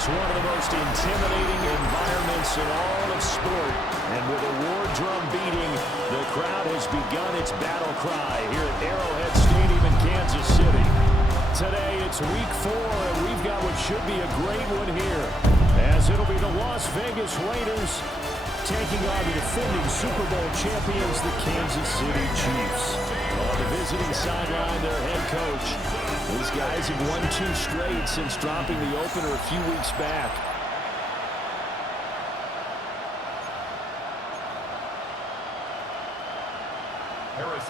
is one of the most intimidating environments in all of sport. And with a war drum beating, the crowd has begun its battle cry here at Arrowhead Stadium in Kansas City. Today, it's week 4, and we've got what should be a great one here, as it'll be the Las Vegas Raiders taking on the defending Super Bowl champions, the Kansas City Chiefs. On the visiting sideline, their head coach. These guys have won 2 straight since dropping the opener a few weeks back.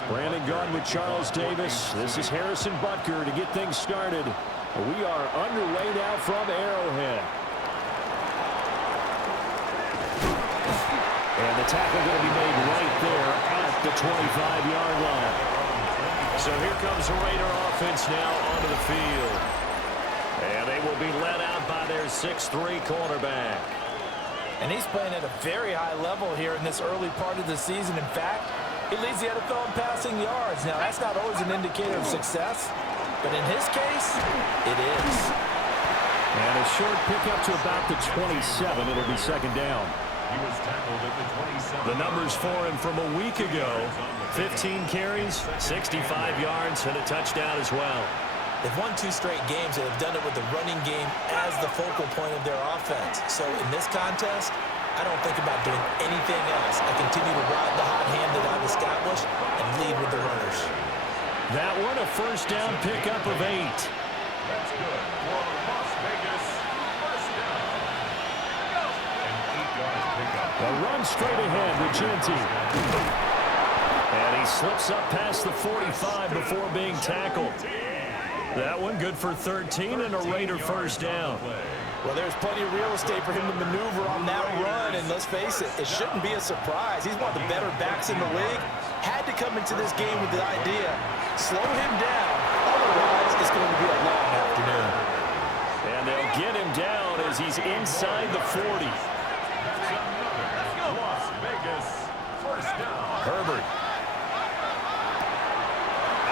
Brandon Gunn with Charles Davis. This is Harrison Butker to get things started. We are underway now from Arrowhead. And the tackle going to be made right there at the 25-yard line. So here comes the Raider offense now onto the field. And they will be led out by their 6'3" cornerback. And he's playing at a very high level here in this early part of the season. In fact, he leads the NFL in passing yards. Now, that's not always an indicator of success, but in his case, it is. And a short pickup to about the 27. It'll be second down. He was tackled at the 27. The numbers for him from a week ago: 15 carries, 65 yards, and a touchdown as well. They've won 2 straight games and have done it with the running game as the focal point of their offense. So in this contest, I don't think about doing anything else. I continue to ride the hot hand that I've established and lead with the runners. That one, a first down pickup of 8. That's good for Las Vegas. First down. An 8-yard pickup. A run straight ahead with Genty. And he slips up past the 45 before being tackled. That one good for 13 and a Raider first down. Well, there's plenty of real estate for him to maneuver on that run, and let's face it, it shouldn't be a surprise. He's one of the better backs in the league. Had to come into this game with the idea, slow him down, otherwise it's going to be a long afternoon. And they'll get him down as he's inside the 40. Las Vegas. First down. Herbert.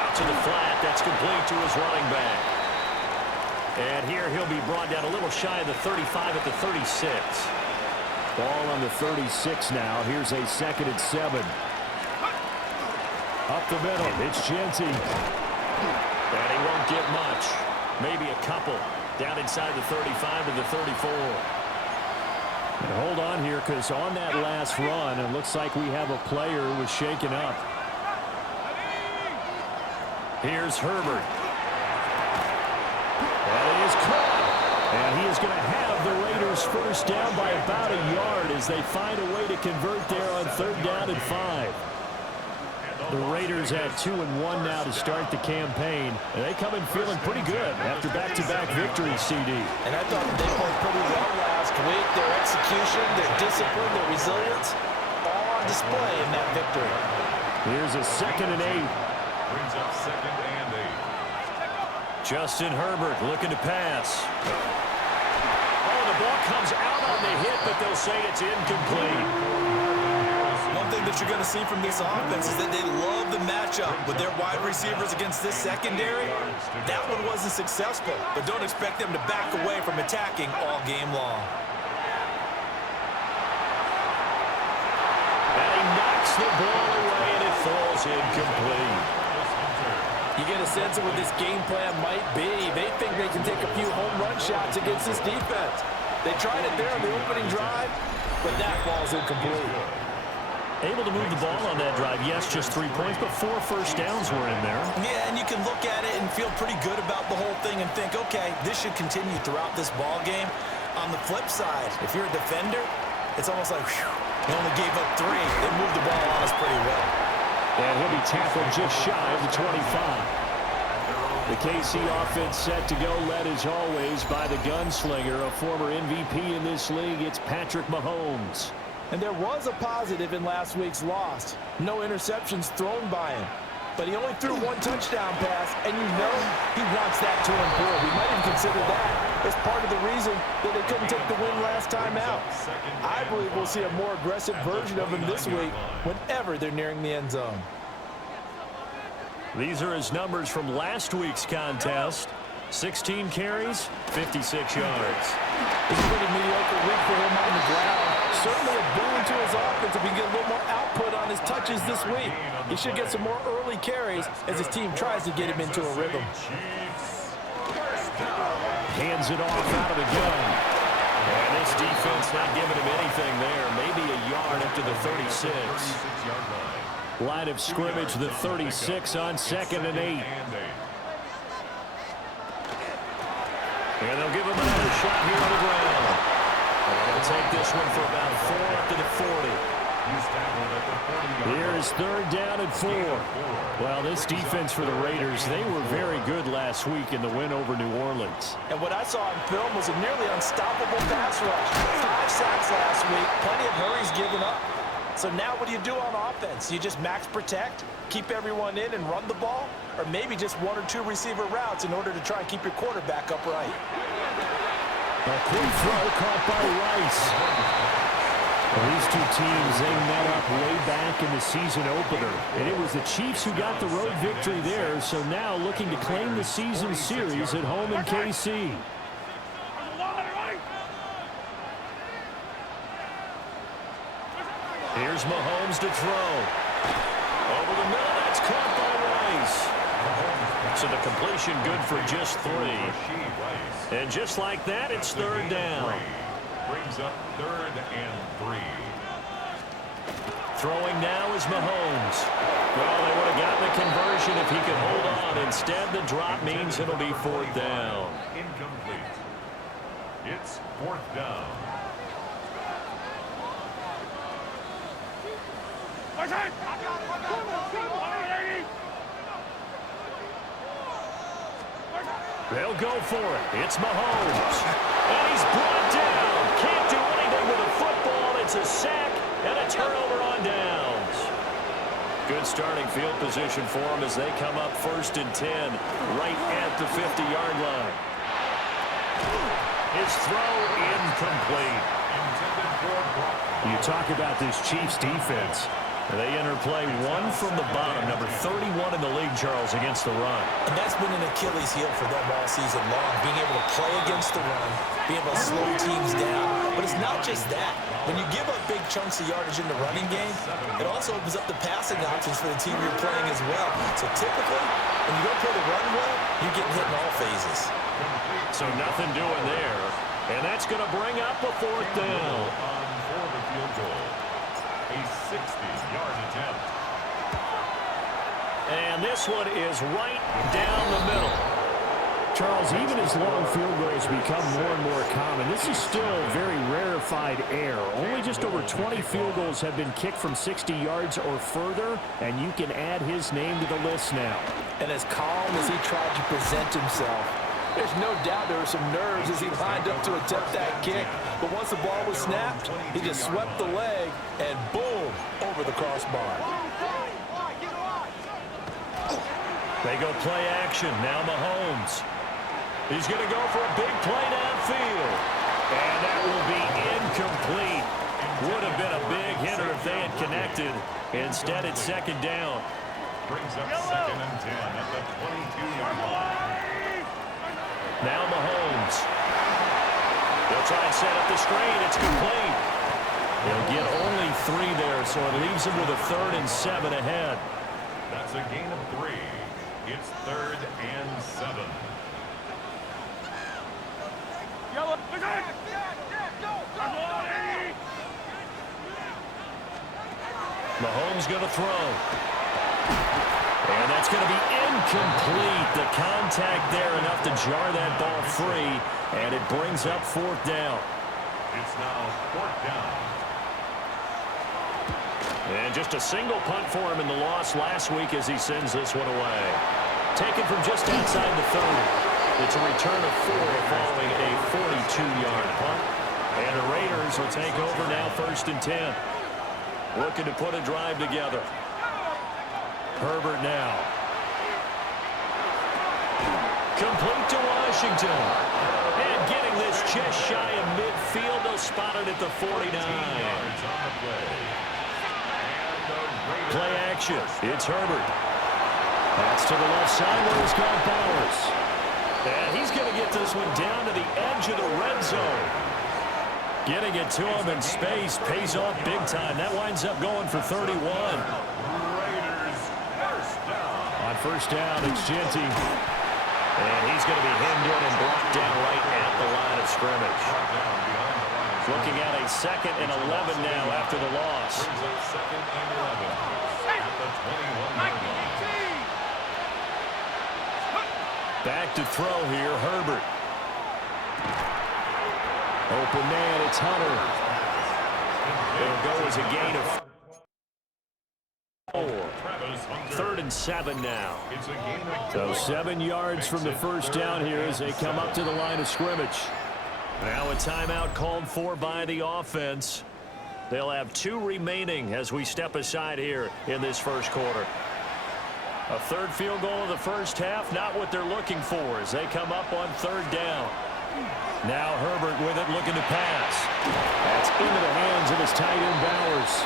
Out to the flat. That's complete to his running back. And here he'll be brought down a little shy of the 35 at the 36. Ball on the 36 now. Here's a 2nd and 7. Up the middle. It's Genty. And he won't get much. Maybe a couple. Down inside the 35 to the 34. And hold on here, because on that last run, it looks like we have a player who was shaken up. Here's Herbert. That is caught. And he is going to have the Raiders first down by about a yard as they find a way to convert there on 3rd down and 5. The Raiders have 2-1 now to start the campaign. And they come in feeling pretty good after back-to-back victories, CD. And I thought they played pretty well last week. Their execution, their discipline, their resilience, all on display in that victory. Here's a 2nd and 8. Brings up 2nd and 8. Justin Herbert looking to pass. Oh, the ball comes out on the hit, but they'll say it's incomplete. One thing that you're going to see from this offense is that they love the matchup with their wide receivers against this secondary. That one wasn't successful, but don't expect them to back away from attacking all game long. And he knocks the ball away, and it falls incomplete. You get a sense of what this game plan might be. They think they can take a few home run shots against this defense. They tried it there on the opening drive, but that falls incomplete. Able to move the ball on that drive. Yes, just 3 points, but 4 first downs were in there. Yeah, and you can look at it and feel pretty good about the whole thing and think, okay, this should continue throughout this ball game. On the flip side, if you're a defender, it's almost like, whew, they only gave up 3. They moved the ball on us pretty well. And he'll be tackled just shy of the 25. The KC offense set to go, led as always by the gunslinger, a former MVP in this league. It's Patrick Mahomes. And there was a positive in last week's loss. No interceptions thrown by him. But he only threw 1 touchdown pass, and you know he wants that to improve. We might even consider that as part of the reason that they couldn't take the win last time out. I believe we'll see a more aggressive version of him this week whenever they're nearing the end zone. These are his numbers from last week's contest. 16 carries, 56 yards. It's a pretty mediocre week for him on the ground. Certainly a boon to his offense if he can get a little more output on his touches this week. He should get some more early carries as his team tries to get him into a rhythm. Hands it off out of the gun. And this defense not giving him anything there. Maybe a yard up to the 36. Line of scrimmage, the 36 on 2nd and 8. And they'll give him another shot here on the ground. And they'll take this one for about 4 up to the 40. Here's 3rd down and 4. Well, this defense for the Raiders, they were very good last week in the win over New Orleans. And what I saw on film was a nearly unstoppable pass rush. 5 sacks last week, plenty of hurries given up. So now what do you do on offense? You just max protect, keep everyone in and run the ball, or maybe just 1 or 2 receiver routes in order to try and keep your quarterback upright. A quick throw caught by Rice. Well, these two teams, they met up way back in the season opener. And it was the Chiefs who got the road victory there, so now looking to claim the season series at home in KC. Here's Mahomes to throw. Over the middle, that's caught by Rice. So the completion good for just 3. And just like that, it's 3rd down. Brings up 3rd and 3. Throwing now is Mahomes. Well, they would have gotten the conversion if he could hold on. Instead, the drop means it'll be 4th down. Incomplete. It's 4th down. They'll go for it. It's Mahomes. And he's brought down. Can't do anything with a football. It's a sack and a turnover on downs. Good starting field position for them as they come up 1st and 10 right at the 50-yard line. His throw incomplete. You talk about this Chiefs defense. They enter play 1 from the bottom, number 31 in the league, Charles, against the run. And that's been an Achilles heel for them all season long, being able to play against the run, being able to slow teams down. But it's not just that. When you give up big chunks of yardage in the running game, it also opens up the passing options for the team you're playing as well. So typically, when you don't play the run well, you're getting hit in all phases. So nothing doing there. And that's going to bring up a 4th down. For the field goal. A 60-yard attempt. And this one is right down the middle. Charles, even as long field goals become more and more common, this is still very rarefied air. Only just over 20 field goals have been kicked from 60 yards or further, and you can add his name to the list now. And as calm as he tried to present himself, there's no doubt there were some nerves as he lined up to attempt that kick. But once the ball was snapped, he just swept the leg and boom, over the crossbar. They go play action. Now Mahomes. He's going to go for a big play downfield. And that will be incomplete. Would have been a big hitter if they had connected. Instead, it's 2nd down. Brings up 2nd and 10 at the 22-yard line. Now Mahomes. They'll try and set up the screen. It's complete. They'll get only 3 there, so it leaves them with a 3rd and 7 ahead. That's a gain of 3. It's 3rd and 7. Mahomes going to throw. And that's going to be incomplete. The contact there enough to jar that ball free, and it brings up 4th down. It's now 4th down. And just a single punt for him in the loss last week as he sends this one away. Taken from just outside the 30. It's a return of 4 following a 42-yard punt. And the Raiders will take over now 1st and 10. Looking to put a drive together. Herbert now. Complete to Washington. And getting this just shy of midfield. They'll spot it at the 49. Play action. It's Herbert. That's to the left side where he's got Bowers. And he's going to get this one down to the edge of the red zone. Getting it to him in space pays off big time. That winds up going for 31. Raiders first down. On first down, it's Genty. And he's going to be hemmed in and blocked down right at the line of scrimmage. Looking at a 2nd and 11 now after the loss. Brings up 2nd and 11 at the 21-yard line. Back to throw here, Herbert. Open man, it's Hunter. It'll go as a gain of 4. 3rd and 7 now. So 7 yards from the first down here as they come up to the line of scrimmage. Now a timeout called for by the offense. They'll have 2 remaining as we step aside here in this first quarter. A 3rd field goal of the first half, not what they're looking for as they come up on 3rd down. Now Herbert with it, looking to pass. That's into the hands of his tight end Bowers.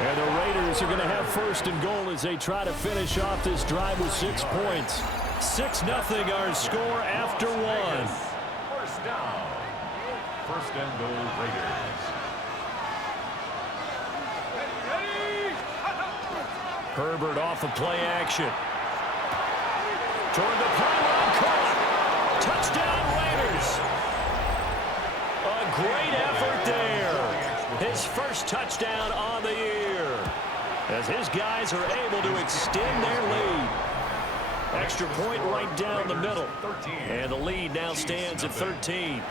And the Raiders are going to have 1st and goal as they try to finish off this drive with 6 points. 6-0 our score after 1. First down. 1st and goal, Raiders. Herbert off of play action. Toward the pylon, caught. Touchdown, Raiders. A great effort there. His first touchdown on the year. As his guys are able to extend their lead. Extra point right down the middle. And the lead now stands at 13.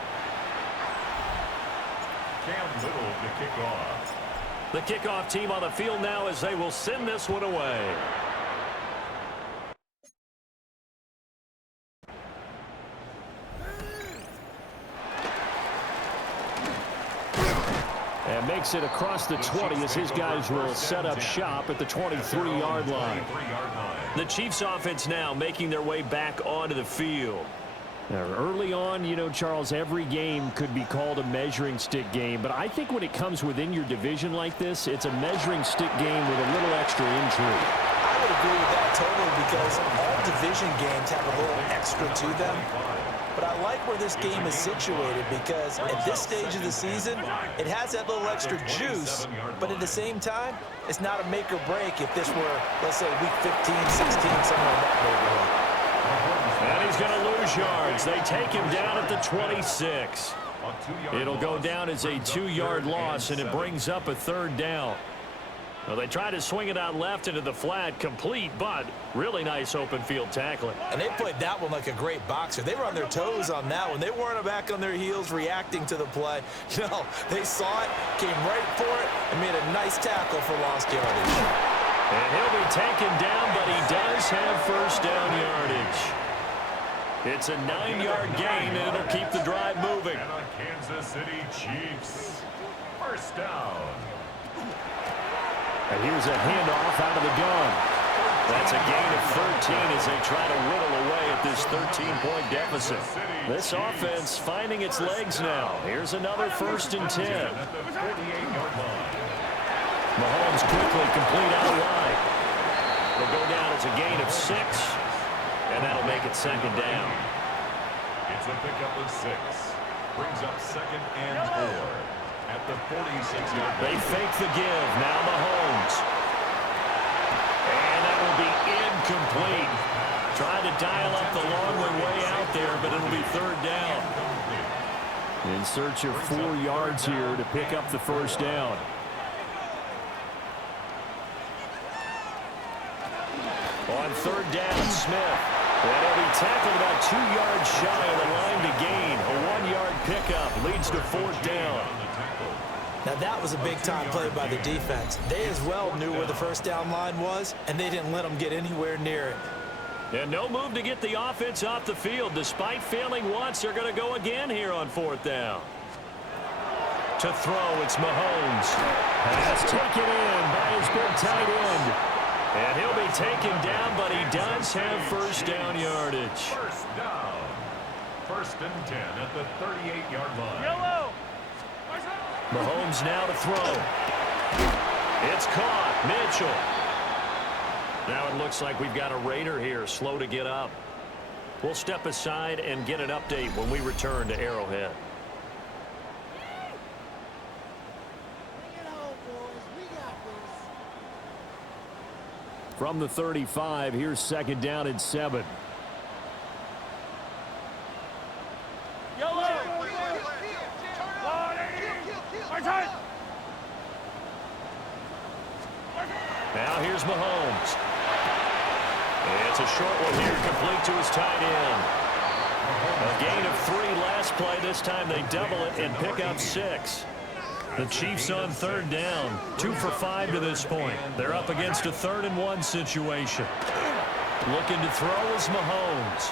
Cam Little to kick off. The kickoff team on the field now as they will send this one away. And makes it across the 20 as his guys will set up shop at the 23-yard line. The Chiefs offense now making their way back onto the field. Now, early on, you know, Charles, every game could be called a measuring stick game. But I think when it comes within your division like this, it's a measuring stick game with a little extra intrigue. I would agree with that totally because all division games have a little extra to them. But I like where this game is situated because at this stage of the season, it has that little extra juice. But at the same time, it's not a make or break if this were, let's say, week 15, 16, somewhere in that neighborhood. And he's going to lose yards. They take him down at the 26. It'll go down as a 2-yard loss, and it brings up a 3rd down. Well, they try to swing it out left into the flat, complete, but really nice open field tackling. And they played that one like a great boxer. They were on their toes on that one. They weren't back on their heels reacting to the play. No, they saw it, came right for it, and made a nice tackle for lost yardage. And he'll be taken down, but he does have first down yardage. It's a 9-yard gain, and it'll keep the drive moving. And the Kansas City Chiefs. First down. And here's a handoff out of the gun. That's a gain of 13 as they try to whittle away at this 13-point deficit. This offense finding its legs now. Here's another 1st and 10. Mahomes quickly complete out wide. Will go down as a gain of 6. And that'll make it 2nd down. It's a pickup of 6. Brings up 2nd and 4 at the 46-yard line. They fake the give. Now Mahomes. And that will be incomplete. Trying to dial up the long one way out there, but it'll be 3rd down. In search of 4 yards here to pick up the first down. On 3rd down, Smith. And he'll be tackled about 2 yards shy of the line to gain. A 1-yard pickup leads to 4th down. Now that was a big-time play by the defense. They as well knew where the first down line was, and they didn't let them get anywhere near it. And no move to get the offense off the field. Despite failing once, they're going to go again here on 4th down. To throw, it's Mahomes. Pass taken in by his big tight end. And he'll be taken down, but he does have first down yardage. First down. 1st and 10 at the 38-yard line. Yellow. Mahomes now to throw. It's caught. Mitchell. Now it looks like we've got a Raider here, slow to get up. We'll step aside and get an update when we return to Arrowhead. From the 35, here's 2nd down and 7. Now here's Mahomes. It's a short one here, complete to his tight end. A gain of 3 last play. This time they double it and pick up 6. The Chiefs on 3rd down. 2 for 5 to this point. They're up against a 3rd and 1 situation. Looking to throw is Mahomes.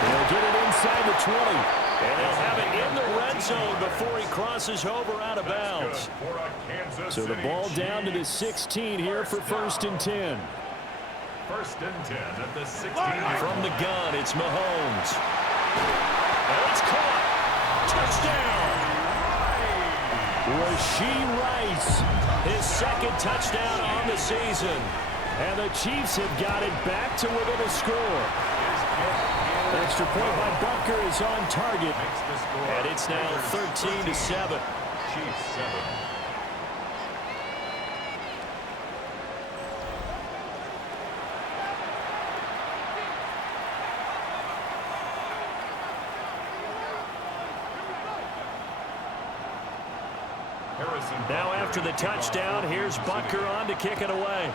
They'll get it inside the 20. And they'll have it in the red zone before he crosses over out of bounds. So the ball down to the 16 here for 1st and 10. 1st and 10 at the 16. From the gun, it's Mahomes. And it's caught. Touchdown. Rashee Rice, his 2nd touchdown on the season. And the Chiefs have got it back to within a score. Extra point by Butker is on target. And it's now 13-7. Chiefs 7. Now after the touchdown, here's Butker on to kick it away.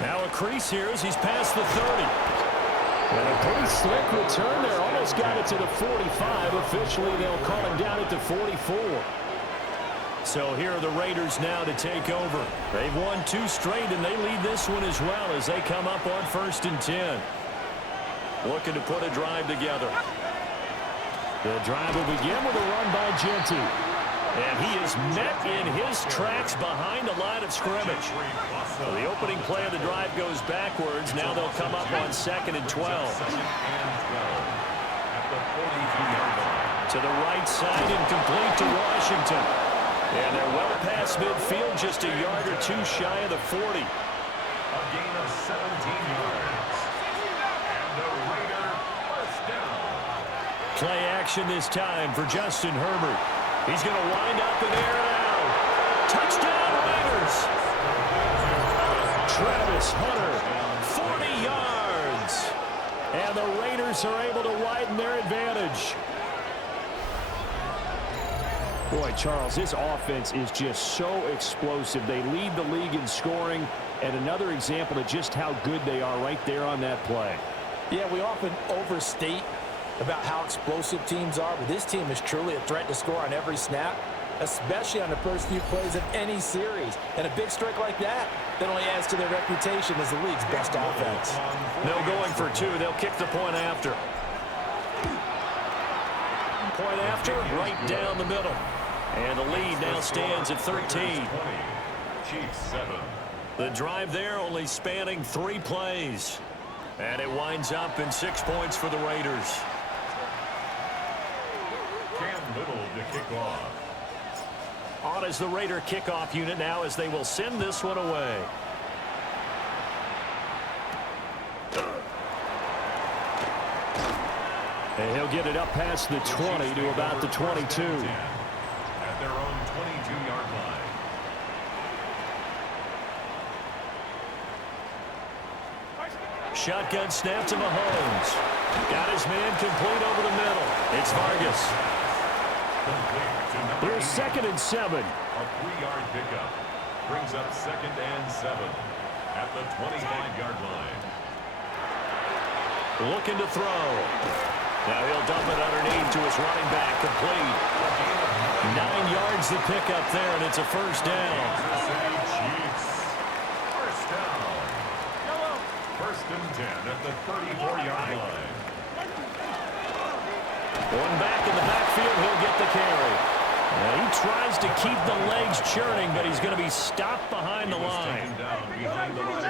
Now a crease here as he's past the 30. And a pretty slick return there. Almost got it to the 45. Officially, they'll call him down at the 44. So here are the Raiders now to take over. They've won 2 straight, and they lead this one as well as they come up on 1st and 10. Looking to put a drive together. The drive will begin with a run by Genty. And he is met in his tracks behind the line of scrimmage. So the opening play of the drive goes backwards. Now they'll come up on 2nd and 12. To the right side and complete to Washington. And they're well past midfield, just a yard or 2 shy of the 40. A gain of 17 yards. And the Raider first down. Play action this time for Justin Herbert. He's going to wind up and air it out. Touchdown, Raiders. Travis Hunter, 40 yards. And the Raiders are able to widen their advantage. Boy, Charles, this offense is just so explosive. They lead the league in scoring, and another example of just how good they are right there on that play. Yeah, we often overstate about how explosive teams are, but this team is truly a threat to score on every snap, especially on the first few plays of any series. And a big strike like that only adds to their reputation as the league's best offense. No going for 2. They'll kick the point after. Point after, right down the middle. And the lead now stands at 13. Chiefs 7. The drive there only spanning 3 plays. And it winds up in 6 points for the Raiders. Cam Little to kick off. On as the Raider kickoff unit now as they will send this one away. And he'll get it up past the 20 to about the 22. At their own 22-yard line. Shotgun snap to Mahomes. Got his man complete over the middle. It's Vargas. Here's 2nd and 7. A 3-yard pickup. Brings up 2nd and 7 at the 25-yard line. Looking to throw. Now he'll dump it underneath to his running back, complete. 9 yards to pick up there, and it's a first down. Chiefs. First down. 1st and 10 at the 34-yard line. One back in the backfield, he'll get the carry. He tries to keep the legs churning, but he's going to be stopped behind the line.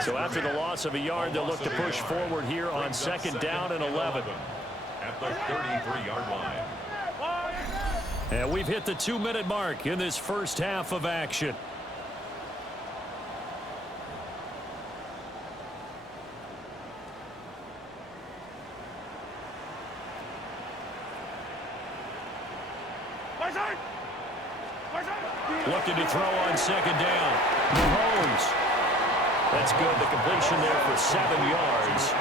So after the loss of a yard, they'll look to push forward here on 2nd down and 11. At the 33-yard line. And we've hit the 2-minute mark in this first half of action. Looking to throw on second down. Mahomes. That's good. The completion there for 7 yards.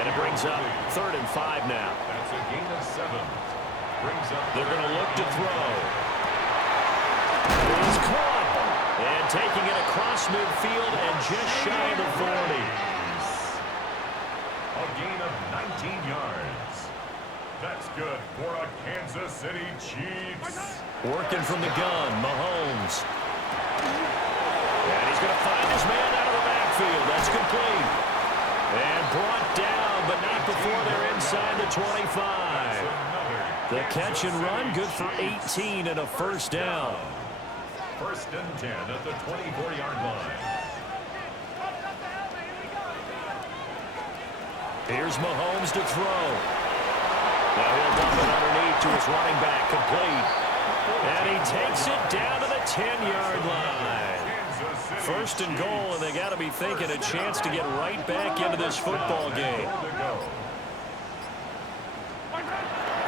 And it brings up 3rd and 5 now. That's a gain of 7. Brings up. They're going to look to throw. He's caught. And taking it across midfield and just shy of the 40. A gain of 19 yards. That's good for a Kansas City Chiefs. Working from the gun, Mahomes. And he's going to find his man out of the backfield. That's complete. And brought down, but not before they're inside the 25. The catch and run, good for 18 and a first down. 1st and 10 at the 24-yard line. Here's Mahomes to throw. Now he'll dump it underneath to his running back, complete. And he takes it down to the 10-yard line. 1st and goal, and they got to be thinking a chance to get right back into this football game.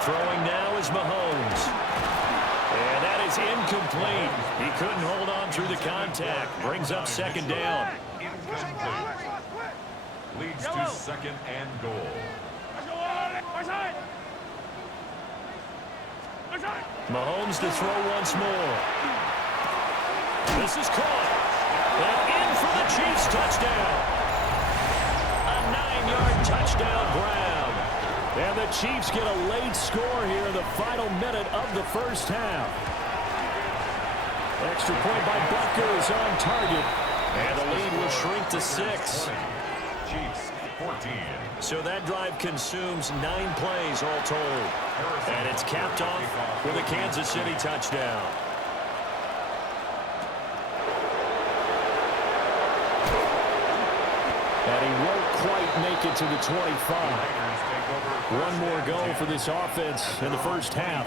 Throwing now is Mahomes. And that is incomplete. He couldn't hold on through the contact. Brings up 2nd down. Leads to 2nd and goal. Mahomes to throw once more. This is caught. And in for the Chiefs touchdown. A 9-yard touchdown ground. And the Chiefs get a late score here in the final minute of the first half. Extra point by Bucker is on target. And the lead will shrink to 6. Chiefs 14. So that drive consumes 9 plays all told. And it's capped off with a Kansas City touchdown. And he won't quite make it to the 25. One more go for this offense in the first half.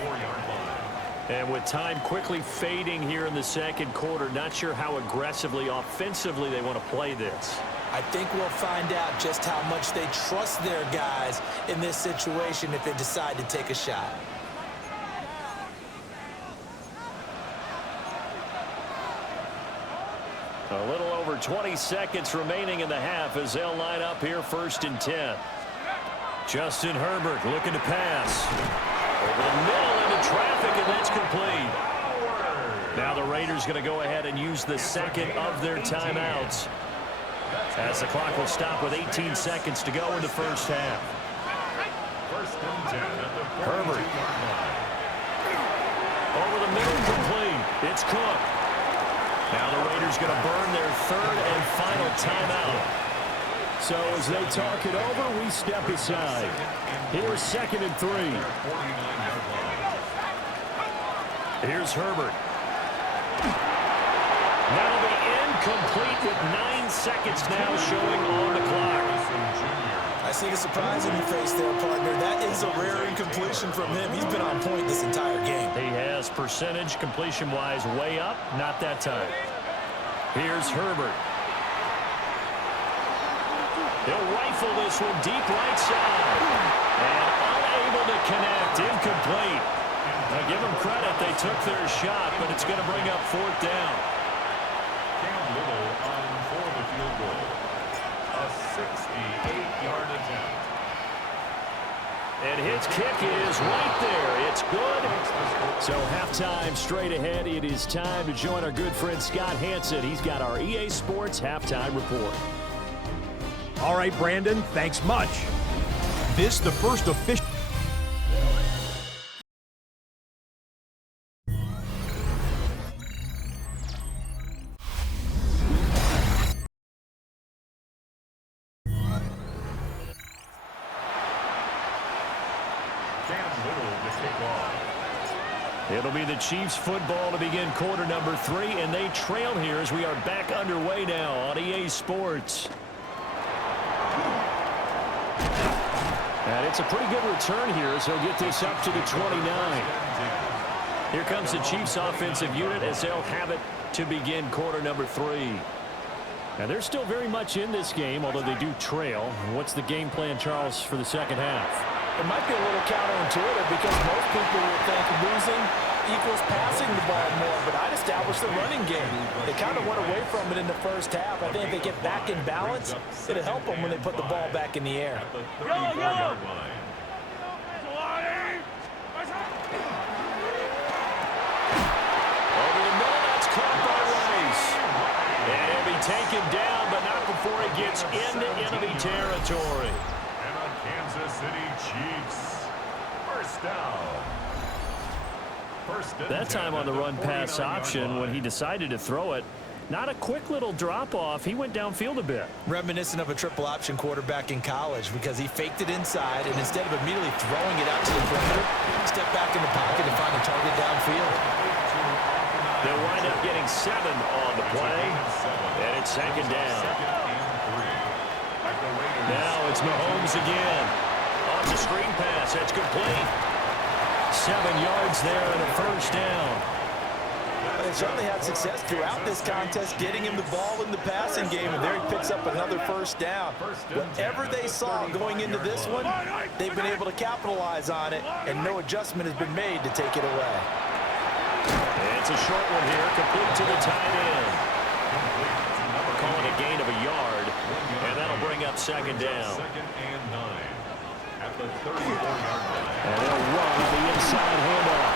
And with time quickly fading here in the second quarter, not sure how aggressively, offensively they want to play this. I think we'll find out just how much they trust their guys in this situation if they decide to take a shot. A little over 20 seconds remaining in the half as they'll line up here 1st and 10. Justin Herbert looking to pass. Over the middle into traffic, and that's complete. Now the Raiders going to go ahead and use the second of their timeouts, as the clock will stop with 18 seconds to go in the first half. 1st and 10 at the Herbert. Over the middle, complete. It's Cook. Now the Raiders going to burn their 3rd and final timeout. So as they talk it over, we step aside. Here's 2nd and 3. Here's Herbert. That'll be incomplete with 9 seconds now showing on the clock. I see the surprise in your face there, partner. That is a rare incompletion from him. He's been on point this entire game. He has percentage completion-wise way up. Not that time. Here's Herbert. He'll rifle this one deep right side. And unable to connect. Incomplete. Now give them credit. They took their shot, but it's going to bring up 4th down. Cam Little on for the field goal. A 68-yard attempt. And his kick is right there. It's good. So halftime straight ahead. It is time to join our good friend Scott Hansen. He's got our EA Sports halftime report. All right, Brandon, thanks much. This the first official. It'll be the Chiefs football to begin quarter number 3, and they trail here as we are back underway now on EA Sports. And it's a pretty good return here as he'll get this up to the 29. Here comes the Chiefs offensive unit as they'll have it to begin quarter number 3. Now they're still very much in this game, although they do trail. What's the game plan, Charles, for the second half? It might be a little counterintuitive because most people will think losing equals passing the ball more, but I'd establish the running game. They kind of went away from it in the first half. I think if they get back in balance, it'll help them when they put the ball back in the air. Over the middle, that's caught by Rice. And he'll be taken down, but not before he gets into enemy territory. And on Kansas City Chiefs, first down. That time on the run-pass option when he decided to throw it. Not a quick little drop-off. He went downfield a bit. Reminiscent of a triple option quarterback in college because he faked it inside, and instead of immediately throwing it out to the perimeter, step back in the pocket and find a target downfield. They'll wind up getting 7 on the play, and it's second down. Now it's Mahomes again. On the screen pass, that's complete. 7 yards there and a first down. They certainly had success throughout this contest getting him the ball in the passing game, and there he picks up another first down. Whatever they saw going into this one, they've been able to capitalize on it, and no adjustment has been made to take it away. It's a short one here, complete to the tight end. Calling a gain of a yard, and that'll bring up second down. Second and 9 at the 34-yard line. And they'll run on the inside handoff.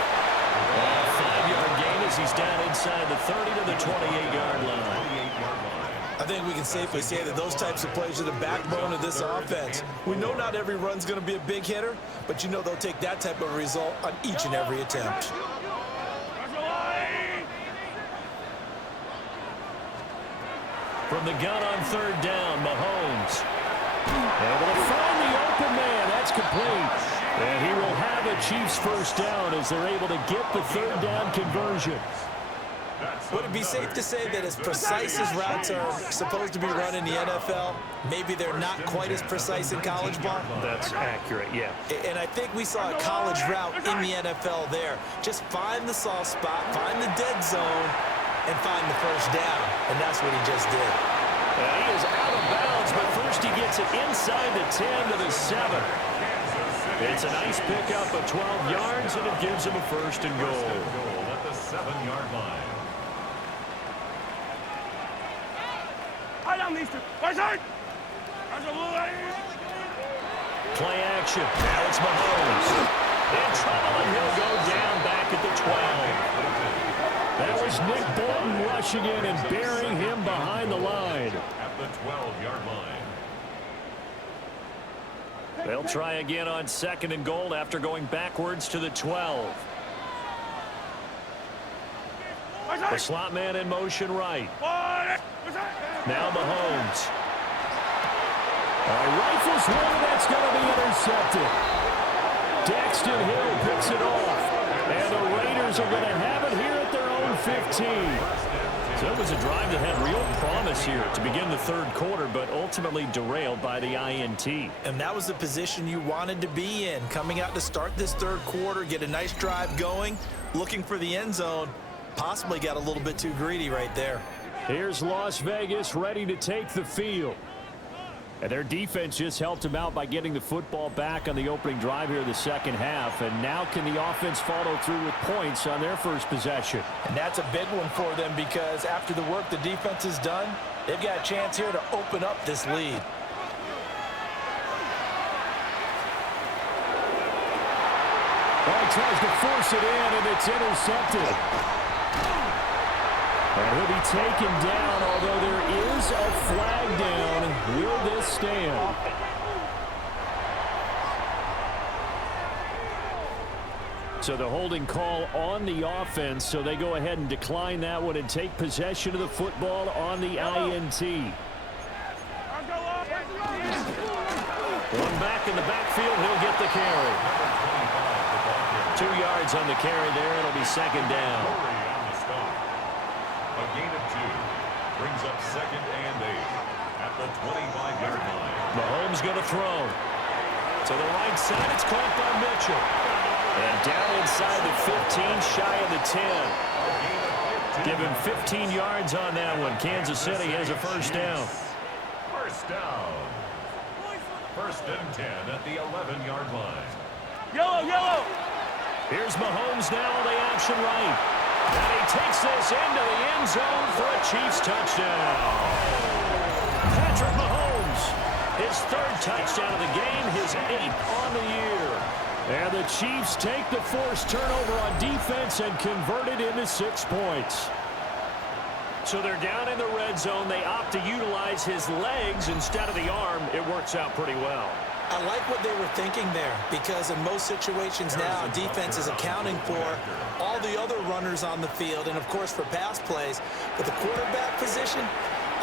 A 5-yard gain as he's down inside the 30 to the 28-yard line. I think we can safely say that those types of plays are the backbone of this offense. We know not every run's going to be a big hitter, but you know they'll take that type of result on each and every attempt. From the gun on third down, Mahomes. Able to find the open man. That's complete. And he will have a Chiefs first down as they're able to get the third down conversion. Would it be safe to say that as precise as routes are supposed to be run in the NFL, maybe they're not quite as precise in college ball? That's accurate, yeah. And I think we saw a college route in the NFL there. Just find the soft spot, find the dead zone, and find the first down. And that's what he just did. He is out of bounds, but first he gets it inside the 10 to the 7. It's a nice pickup of 12 yards, and it gives him a first and goal. At the 7-yard line. Play action. Now it's Mahomes. In trouble, and he'll go down back at the 12. That was Nick Bolton rushing in and burying him behind the line. At the 12-yard line. They'll try again on second and goal after going backwards to the 12. The slot man in motion right. Now Mahomes. Rifles one, that's going to be intercepted. Daxton Hill picks it off. And the Raiders are going to have it here at their own 15. So it was a drive that had real promise here to begin the third quarter, but ultimately derailed by the INT. And that was the position you wanted to be in, coming out to start this third quarter, get a nice drive going, looking for the end zone. Possibly got a little bit too greedy right there. Here's Las Vegas ready to take the field. And their defense just helped them out by getting the football back on the opening drive here in the second half. And now can the offense follow through with points on their first possession? And that's a big one for them because after the work the defense has done, they've got a chance here to open up this lead. Well, he tries to force it in, and it's intercepted. And he'll be taken down, although there is a flag down. Will this stand? So the holding call on the offense, so they go ahead and decline that one and take possession of the football on the INT. One back in the backfield, he'll get the carry. 2 yards on the carry there, it'll be second down. A gain of 2 brings up second and 8 at the 25-yard line. Mahomes going to throw. To the right side, it's caught by Mitchell. And down inside the 15, shy of the 10. Give him 15 yards on that one. Kansas City has a first down. First down. First and 10 at the 11-yard line. Yellow, yellow. Here's Mahomes now on the option right. And he takes this into the end zone for a Chiefs touchdown. Patrick Mahomes, his third touchdown of the game, his 8th on the year. And the Chiefs take the forced turnover on defense and convert it into 6 points. So they're down in the red zone. They opt to utilize his legs instead of the arm. It works out pretty well. I like what they were thinking there, because in most situations now, defense is accounting for all the other runners on the field and, of course, for pass plays. But the quarterback position,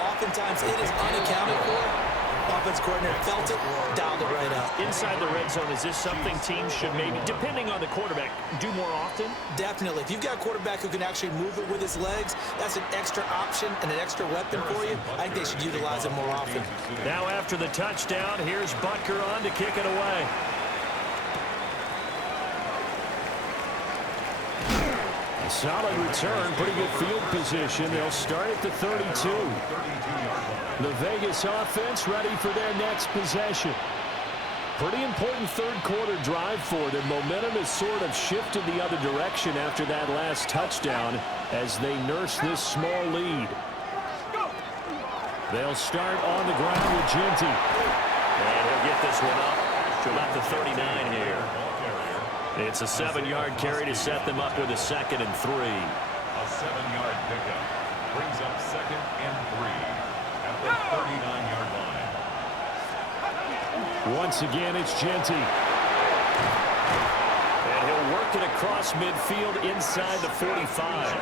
oftentimes it is unaccounted for. Offense coordinator felt it, dialed it right up. Inside the red zone, is this something teams should maybe, depending on the quarterback, do more often? Definitely. If you've got a quarterback who can actually move it with his legs, that's an extra option and an extra weapon for you. I think they should utilize it more often. Now after the touchdown, here's Butker on to kick it away. A solid return, pretty good field position. They'll start at the 32. The Vegas offense ready for their next possession. Pretty important third quarter drive for them. Momentum has sort of shifted the other direction after that last touchdown as they nurse this small lead. They'll start on the ground with Genty. And he'll get this one up to about the 39 here. It's a 7-yard carry to set them up with a 2nd and 3. A 7-yard pickup brings up 2nd and 3 at the 39-yard line. Once again, it's Genty. And he'll work it across midfield inside the 45.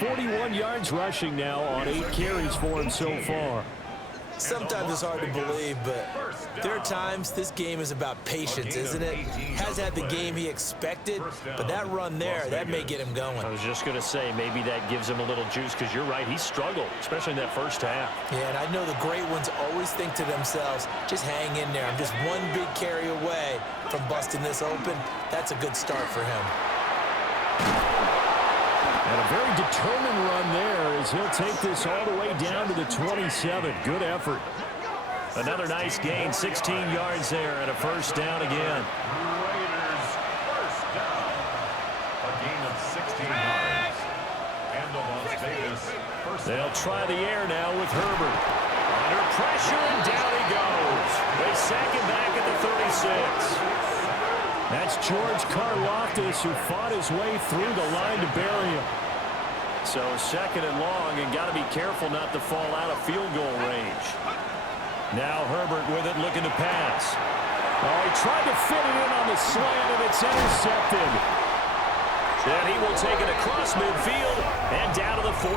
41 yards rushing now on 8 carries for him so far. Sometimes it's hard to believe, but there are times this game is about patience, isn't it? Has had the game he expected, but that run there, that may get him going. I was just going to say, maybe that gives him a little juice, because you're right, he struggled, especially in that first half. Yeah, and I know the great ones always think to themselves, just hang in there. I'm just one big carry away from busting this open. That's a good start for him. And a very determined run there as he'll take this all the way down to the 27. Good effort. Another nice gain, 16 yards there, and a first down again. Raiders first down. A gain of 16 yards. And the Las Vegas first down. They'll try the air now with Herbert. Under pressure, and down he goes. They sack him back at the 36. That's George Karlaftis, who fought his way through the line to bury him. So 2nd and long, and got to be careful not to fall out of field goal range. Now Herbert with it, looking to pass. Oh, he tried to fit it in on the slant, and it's intercepted. And he will take it across midfield and down to the 45.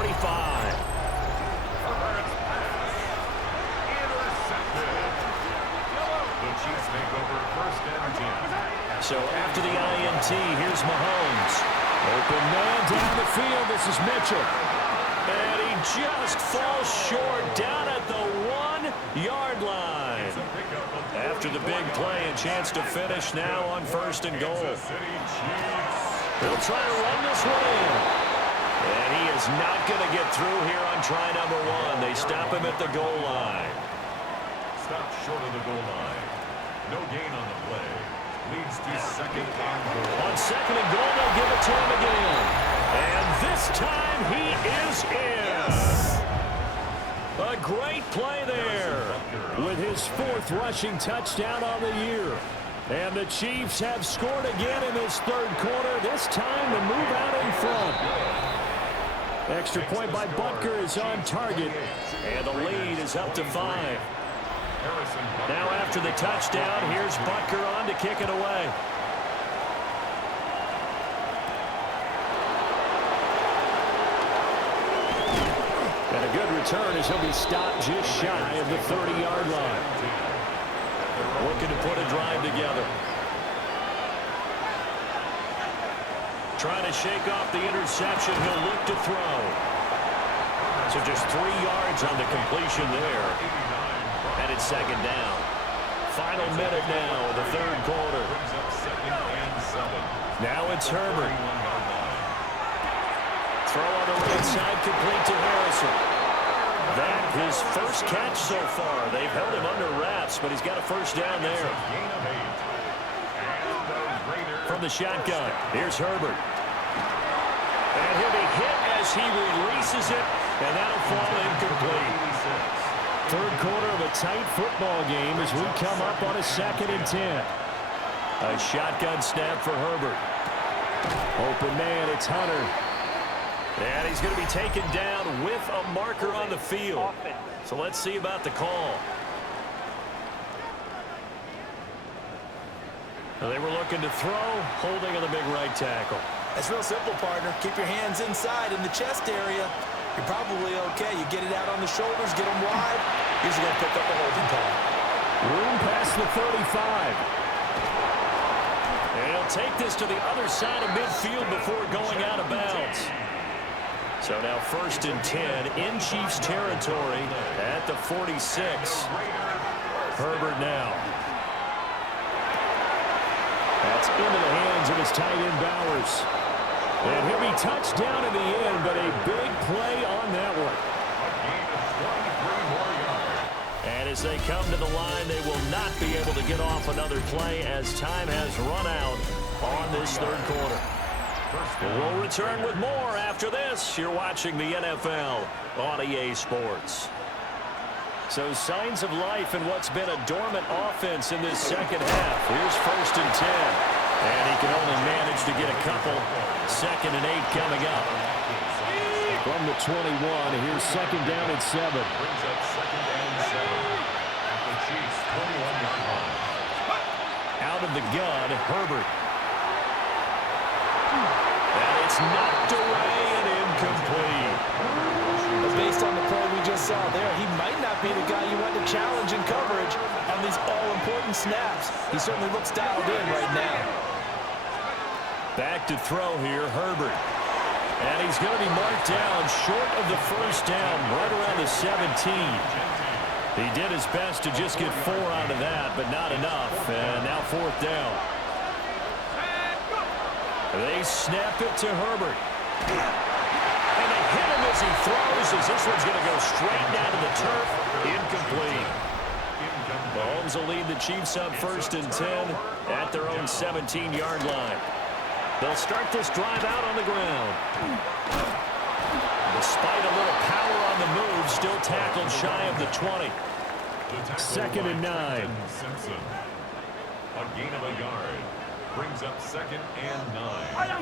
Chiefs make over 1st and 10. So after the INT, here's Mahomes. Open man down the field. This is Mitchell. And he just falls short down at the 1-yard line. After the big play, a chance to finish now on 1st and goal. He'll try to run this one in. And he is not going to get through here on try number 1. They stop him at the goal line. Stopped short of the goal line. No gain on the play. Leads to 2nd and goal. On 2nd and goal, they'll give it to him again. And this time he is in. A great play there with his 4th rushing touchdown on the year. And the Chiefs have scored again in this 3rd quarter, this time to move out in front. Extra point by Butker is on target, and the lead is up to 5. Now after the touchdown, here's Butker on to kick it away. And a good return as he'll be stopped just shy of the 30-yard line. Looking to put a drive together. Trying to shake off the interception. He'll look to throw. So just 3 yards on the completion there. And it's 2nd down. Final minute now of the 3rd quarter. Now it's Herbert. Throw on the right side, complete to Harrison. That his first catch so far. They've held him under wraps, but he's got a first down there. And the Raiders from the shotgun. Here's Herbert. And he'll be hit as he releases it, and that'll fall incomplete. Third quarter of a tight football game as we come up on a 2nd and 10. A shotgun snap for Herbert. Open man, it's Hunter. And he's going to be taken down with a marker on the field. So let's see about the call. They were looking to throw, holding on the big right tackle. That's real simple, partner. Keep your hands inside in the chest area. You're probably okay. You get it out on the shoulders, get them wide. Usually going to pick up a holding call. Room past the 35. And he'll take this to the other side of midfield before going out of bounds. So now 1st and 10 in Chiefs territory at the 46. Herbert now. That's into the hands of his tight end Bowers. And he'll be touched down in the end, but a big play on that one. And as they come to the line, they will not be able to get off another play as time has run out on this third quarter. We'll return with more after this. You're watching the NFL on EA Sports. So signs of life in what's been a dormant offense in this second half. Here's 1st and 10. And he can only manage to get a couple. 2nd and 8 coming up. From the 21, here's 2nd down and 7. Brings up 2nd and 7 at the Chiefs' 21-yard line. Out of the gun, Herbert. And it's knocked away and incomplete. But based on the play we just saw there, he might not be the guy you want to challenge in coverage on these all-important snaps. He certainly looks dialed in right now. Back to throw here, Herbert. And he's going to be marked down short of the 1st down, right around the 17. He did his best to just get 4 out of that, but not enough. And now 4th down. They snap it to Herbert. And they hit him as he throws, as this one's going to go straight down to the turf. Incomplete. Mahomes will lead the Chiefs up 1st and 10 at their own 17-yard line. They'll start this drive out on the ground. Despite a little power on the move, still tackled shy of the 20. 2nd and 9. Simpson. A gain of a yard. Brings up 2nd and 9. At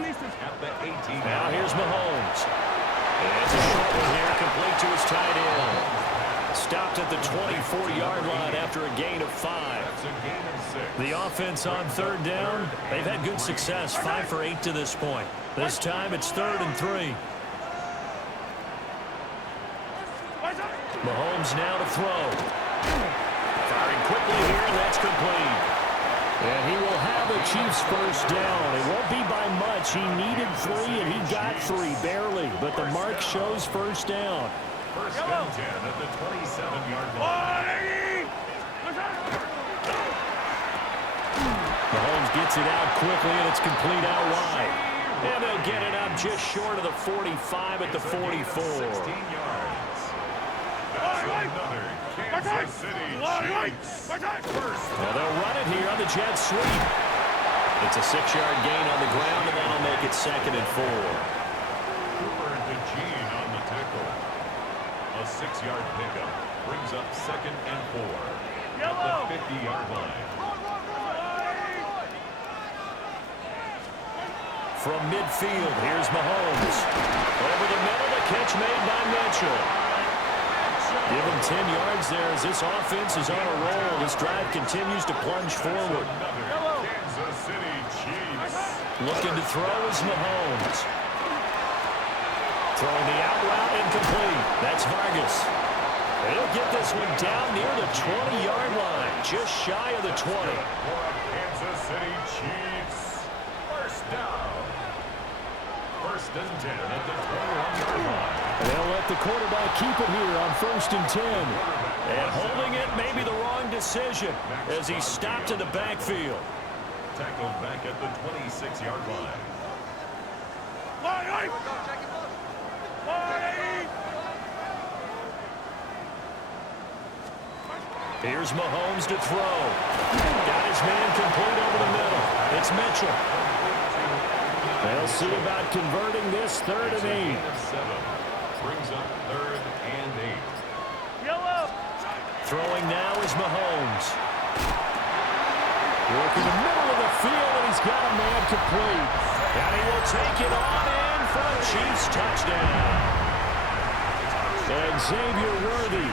the 18. Now here's Mahomes. And it's a short one here, complete to his tight end. Stopped at the 24-yard line after a gain of 5. That's a gain of 6. The offense on 3rd down, they've had good success, 5 for 8 to this point. This time it's 3rd and 3. Mahomes now to throw. Firing quickly here, and that's complete. And he will have the Chiefs' 1st down. It won't be by much. He needed 3, and he got 3, barely. But the mark shows 1st down. 1st and 10 at the 27-yard line. Mahomes gets it out quickly, and it's complete out wide. And they'll get it up just short of the 45 at the 44. 16 yards. That's another Kansas City Chiefs. Well, they'll run it here on the jet sweep. It's a 6-yard gain on the ground, and that'll make it 2nd and 4. Cooper DeJean on the tackle. A 6-yard pickup brings up 2nd and 4 at the 50-yard line. From midfield, here's Mahomes. Over the middle, the catch made by Mitchell. Give him 10 yards there as this offense is on a roll. This drive continues to plunge forward. Kansas City Chiefs. Looking to throw is Mahomes. Throwing the out route incomplete. That's Vargas. He'll get this one down near the 20-yard line, just shy of the 20. Kansas City Chiefs. 1st down. 1st and 10 at the 21-yard line. They'll let the quarterback keep it here on 1st and 10. And holding it may be the wrong decision as he stopped in the backfield. Tackled back at the 26-yard line. Here's Mahomes to throw. Got his man complete over the middle. It's Mitchell. They'll see about converting this 3rd and 8. Brings up 3rd and 8. Throwing now is Mahomes. Working the middle of the field, and he's got a man complete. And he will take it on in for a Chiefs touchdown. And Xavier Worthy,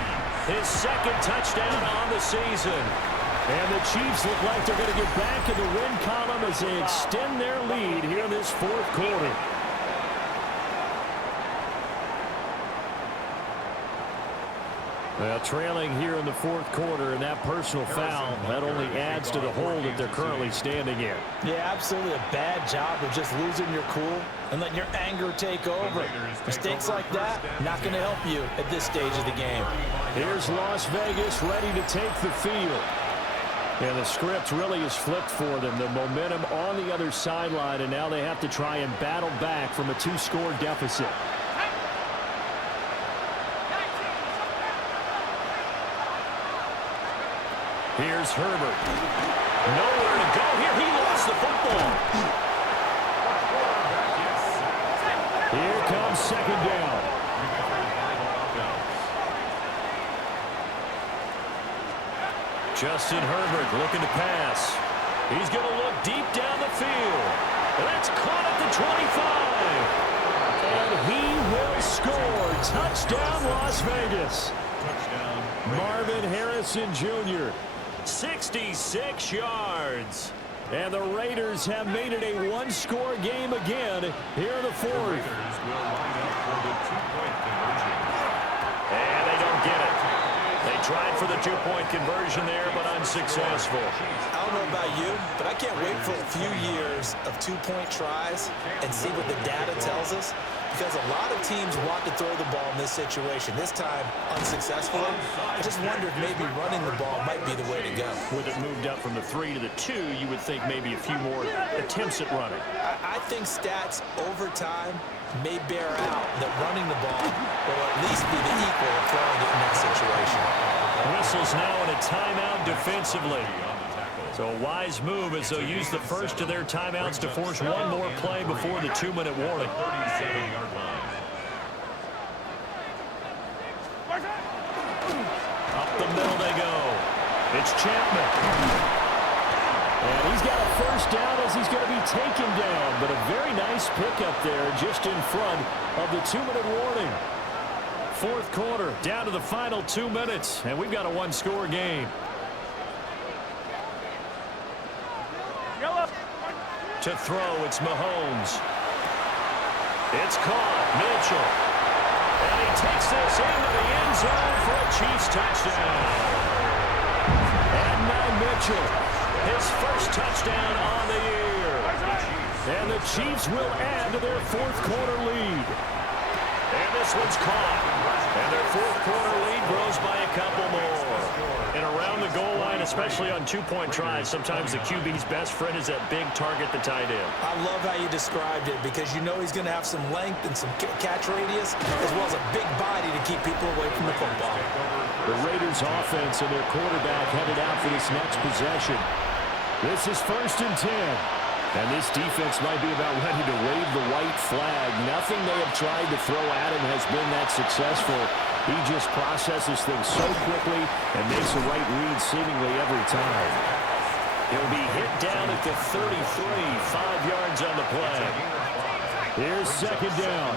his 2nd touchdown on the season. And the Chiefs look like they're going to get back in the win column as they extend their lead here in this 4th quarter. Well, trailing here in the 4th quarter, and that personal foul, that only adds to the hole that they're currently standing in. Yeah, absolutely a bad job of just losing your cool and letting your anger take over. Mistakes like that, not going to help you at this stage of the game. Here's Las Vegas ready to take the field. And the script really is flipped for them. The momentum on the other sideline, and now they have to try and battle back from a 2-score deficit. Here's Herbert. Nowhere to go here. He lost the football. Here comes 2nd down. Justin Herbert looking to pass. He's going to look deep down the field. That's caught at the 25. And he will score. Touchdown, Las Vegas. Marvin Harrison Jr., 66 yards. And the Raiders have made it a 1-score game again here in the 4th. And they don't get it. They tried for the 2-point conversion there, but unsuccessful. I don't know about you, but I can't wait for a few years of 2-point tries and see what the data tells us, because a lot of teams want to throw the ball in this situation. This time, unsuccessfully. I just wonder if maybe running the ball might be the way to go. With it moved up from the 3 to the 2, you would think maybe a few more attempts at running. I think stats over time may bear out that running the ball will at least be the equal of throwing it in that situation. Whistles now in a timeout defensively. So a wise move as they'll use the first of their timeouts to force one more play before the 2-minute warning. Up the middle they go. It's Chapman. And he's got a first down as he's going to be taken down. But a very nice pickup there just in front of the 2-minute warning. 4th quarter, down to the final 2 minutes. And we've got a 1-score game. To throw, it's Mahomes. It's caught. Mitchell. And he takes this into the end zone for a Chiefs touchdown. And now Mitchell, his first touchdown on the year. And the Chiefs will add to their 4th quarter lead. And this one's caught. And their 4th quarter lead grows by a couple more. And around the goal line, especially on 2-point tries, sometimes the QB's best friend is that big target, the tight end. I love how you described it, because you know he's going to have some length and some catch radius, as well as a big body to keep people away from the football. The Raiders offense and their quarterback headed out for this next possession. This is 1st and 10. And this defense might be about ready to wave the white flag. Nothing they have tried to throw at him has been that successful. He just processes things so quickly and makes the right read seemingly every time. He'll be hit down at the 33, 5 yards on the play. Here's 2nd down.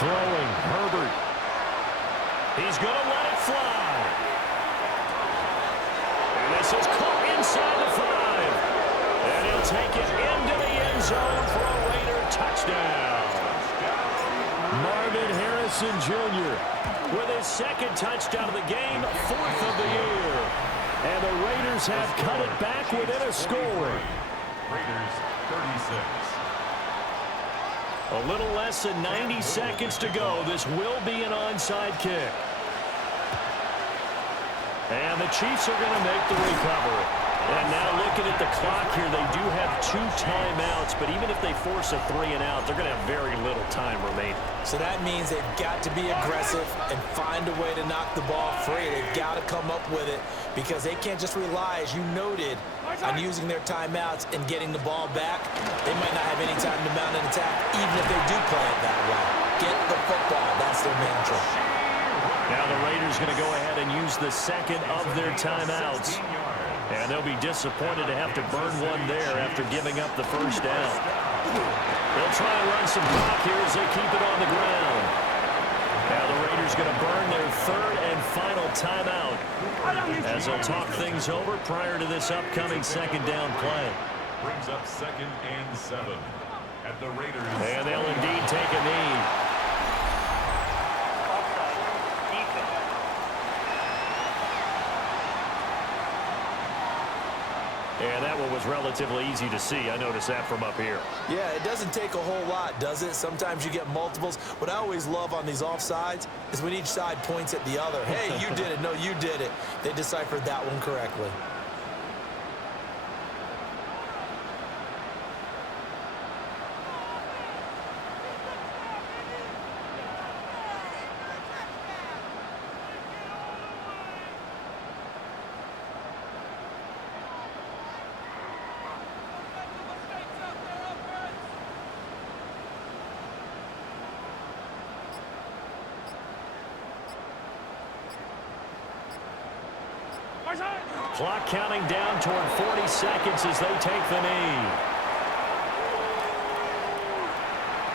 Throwing, Herbert. He's going to let it fly. And this is caught inside the 5. And he'll take it into the end zone for a Raider touchdown. Marvin Harrison Jr. with his 2nd touchdown of the game, 4th of the year. And the Raiders have cut it back within a score. Raiders 36. A little less than 90 seconds to go. This will be an onside kick. And the Chiefs are going to make the recovery. And now looking at the clock here, they do have 2 timeouts, but even if they force a 3-and-out, they're going to have very little time remaining. So that means they've got to be aggressive and find a way to knock the ball free. They've got to come up with it because they can't just rely, as you noted, on using their timeouts and getting the ball back. They might not have any time to mount an attack, even if they do play it that way. Get the football. That's their mantra. Now the Raiders going to go ahead and use the second of their timeouts. And they'll be disappointed to have to burn one there after giving up the first down. They'll try and run some clock here as they keep it on the ground. Now the Raiders going to burn their third and final timeout as they'll talk things over prior to this upcoming second down play. Brings up 2nd and 7 at the Raiders. And they'll indeed take a knee. And that one was relatively easy to see. I noticed that from up here. Yeah, it doesn't take a whole lot, does it? Sometimes you get multiples. What I always love on these offsides is when each side points at the other. Hey, you did it. No, you did it. They deciphered that one correctly. Clock counting down toward 40 seconds as they take the knee.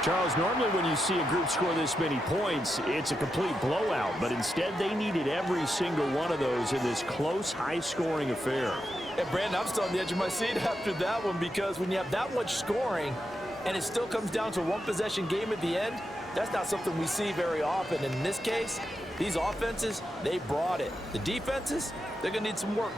Charles, normally when you see a group score this many points, it's a complete blowout. But instead, they needed every single one of those in this close, high-scoring affair. Hey, Brandon, I'm still on the edge of my seat after that one because when you have that much scoring and it still comes down to a one-possession game at the end, that's not something we see very often. And in this case, these offenses, they brought it. The defenses, they're going to need some work.